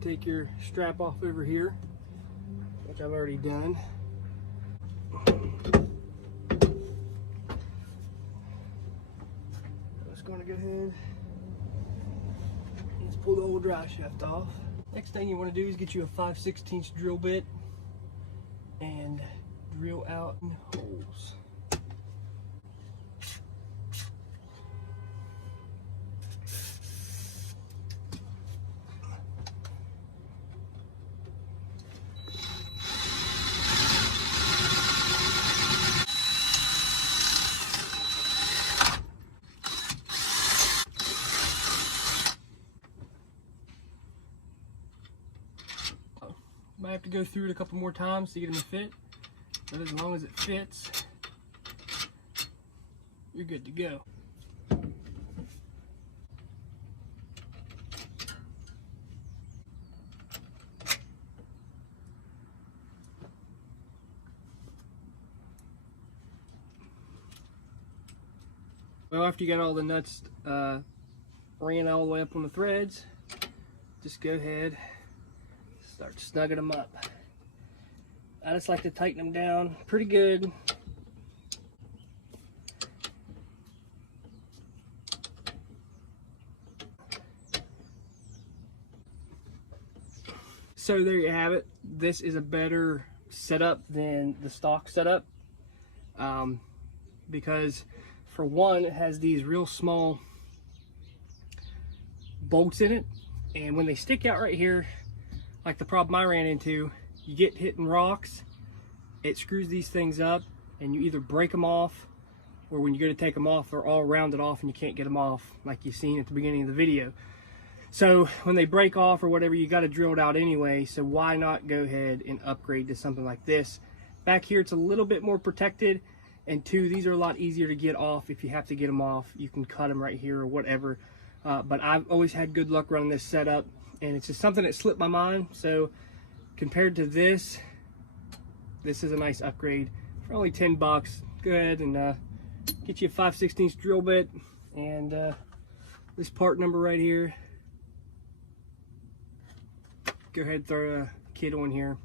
to take your strap off over here, which I've already done. I'm just going to go ahead and just pull the old drive shaft off. Next thing you want to do is get you a 5/16 drill bit and drill out holes. Might have to go through it a couple more times to get them to fit, but as long as it fits, you're good to go. Well, after you got all the nuts ran all the way up on the threads, just go ahead, start snugging them up. I just like to tighten them down pretty good. So there you have it. This is a better setup than the stock setup because for one, it has these real small bolts in it, and when they stick out right here, like the problem I ran into, you get hitting rocks, it screws these things up, and you either break them off, or when you go to take them off, they're all rounded off and you can't get them off like you've seen at the beginning of the video. So when they break off or whatever, you got to drill it out anyway, so why not go ahead and upgrade to something like this. Back here it's a little bit more protected, and two, these are a lot easier to get off. If you have to get them off, you can cut them right here or whatever. But I've always had good luck running this setup, and it's just something that slipped my mind. So compared to this is a nice upgrade for only 10 bucks. Go ahead and get you a 5/16 drill bit and this part number right here. Go ahead and throw a kit on here.